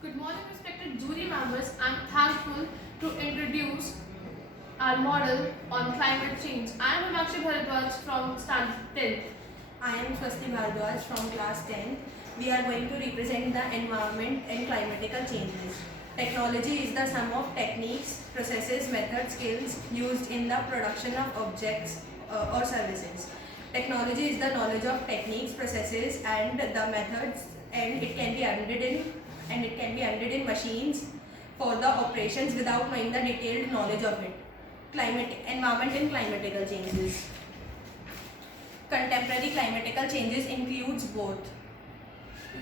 Good morning, respected jury members. I am thankful to introduce our model on climate change. I am Himakshi Bharadwaj from Standard 10th. I am Swasti Bharadwaj from class 10. We are going to represent the environment and climatical changes. Technology is the sum of techniques, processes, methods, skills used in the production of objects or services. Technology is the knowledge of techniques, processes and the methods, and it can be embedded in machines for the operations without knowing the detailed knowledge of it. Environment and climatical changes. Contemporary climatical changes includes both.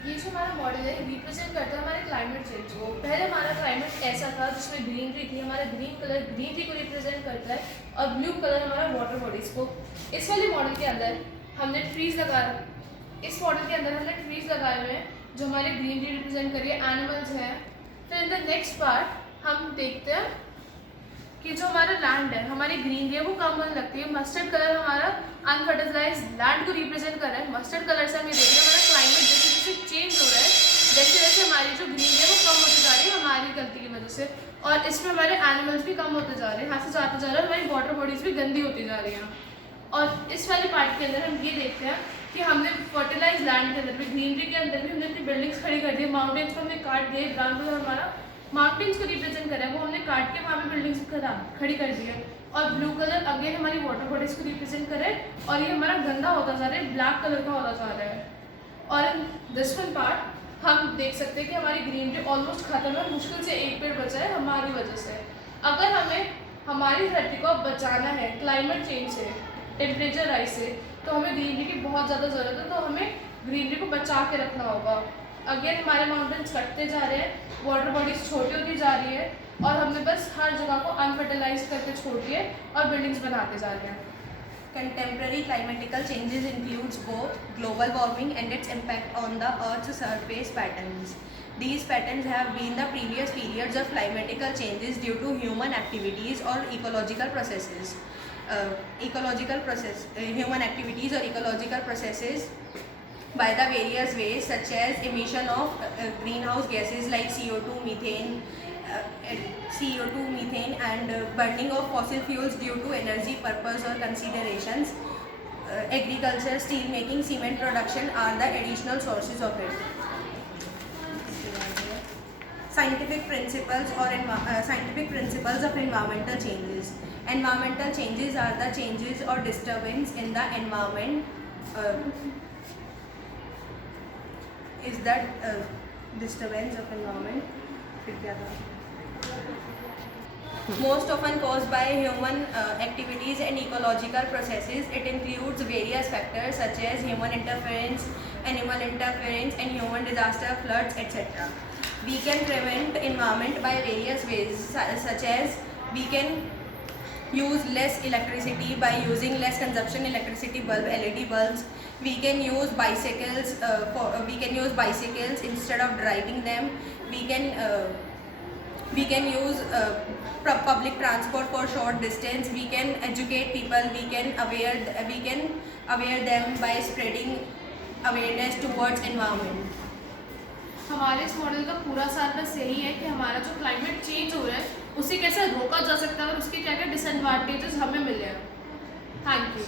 ये जो हमारा मॉडल है रिप्रेजेंट करता है हमारे climate change को। पहले हमारा क्लाइमेट ऐसा था जिसमें ग्रीनरी थी, हमारा ग्रीन कलर ग्रीनरी को रिप्रेजेंट करता है और ब्लू कलर हमारा वाटर बॉडीज को। इस वाले मॉडल के अंदर हमने ट्रीज लगाए हुए हैं जो हमारे ग्रीनरी रिप्रेजेंट करिए, एनिमल्स हैं। फिर इन द नेक्स्ट पार्ट हम देखते हैं कि जो हमारा लैंड है, हमारी ग्रीनरी है वो कम होने लगती है। मस्टर्ड कलर हमारा अनफर्टिलाइज लैंड को रिप्रेजेंट कर रहा है। मस्टर्ड कलर से हम ये देख रहे हैं हमारा क्लाइमेट जैसे जैसे चेंज हो रहा है, जैसे जैसे हमारी जो ग्रीनरी है वो कम होती जा रही है हमारी गलती की वजह से। और इसमें हमारे एनिमल्स भी कम होते जा रहे हैं, यहाँ से जाते जा रहे हैं, हमारी वाटर बॉडीज भी गंदी होती जा रही हैं। और इस वाले पार्ट के अंदर हम ये देखते हैं कि हमने फर्टिलाइज लैंड के अंदर भी, ग्रीनरी के अंदर भी हमने अपनी बिल्डिंग्स खड़ी कर दी। माउंटेन्स को हमने काट दिए, ग्राउंड कलर हमारा माउंटेन्स को रिप्रेजेंट कर रहा है, वो हमने काट के वहाँ पे बिल्डिंग्स खड़ी कर दी है। और ब्लू कलर अगेन हमारी वाटर बॉडीज को रिप्रेजेंट कर रहा है और ये हमारा गंदा होता जा रहा है, ब्लैक कलर का होता जा रहा है। और दिस वन पार्ट हम देख सकते हैं कि हमारी ग्रीनरी ऑलमोस्ट खत्म है, मुश्किल से एक पेड़ बचा है हमारी वजह से। अगर हमें हमारी धरती को बचाना है क्लाइमेट चेंज से, टेम्परेचर राइज से, तो हमें ग्रीनरी की बहुत ज़्यादा ज़रूरत है, तो हमें ग्रीनरी को बचा के रखना होगा। अगेन हमारे माउंटेन्स कटते जा रहे हैं, वाटर बॉडीज छोटी होती जा रही है और हमने बस हर जगह को अनफर्टिलाइज करके छोड़ दिए और बिल्डिंग्स बनाते जा रहे हैं। Contemporary climatical changes includes both global warming and its impact on the Earth's surface patterns. These patterns have been the previous periods of climatical changes due to human activities or ecological processes. Human activities or ecological processes by the various ways such as emission of greenhouse gases like CO2, methane and burning of fossil fuels due to energy purpose or considerations. Agriculture, steel making, cement production are the additional sources of it. Scientific principles of environmental changes. Environmental changes are the changes or disturbance in the environment. Is that disturbance of environment most often caused by human activities and ecological processes. It includes various factors such as human interference, animal interference and human disaster, floods, etc. We can prevent environment by various ways such as we can use less electricity by using less consumption electricity LED bulbs. We can use bicycles instead of driving them. We can use public transport for short distance. We can educate people. We can aware them by spreading awareness towards environment. हमारे इस मॉडल का पूरा सार बस यही है कि हमारा जो क्लाइमेट चेंज हो रहा है उसे कैसे रोका जा सकता है और उसके क्या क्या डिसएडवांटेजेस हमें मिले हैं। Thank you.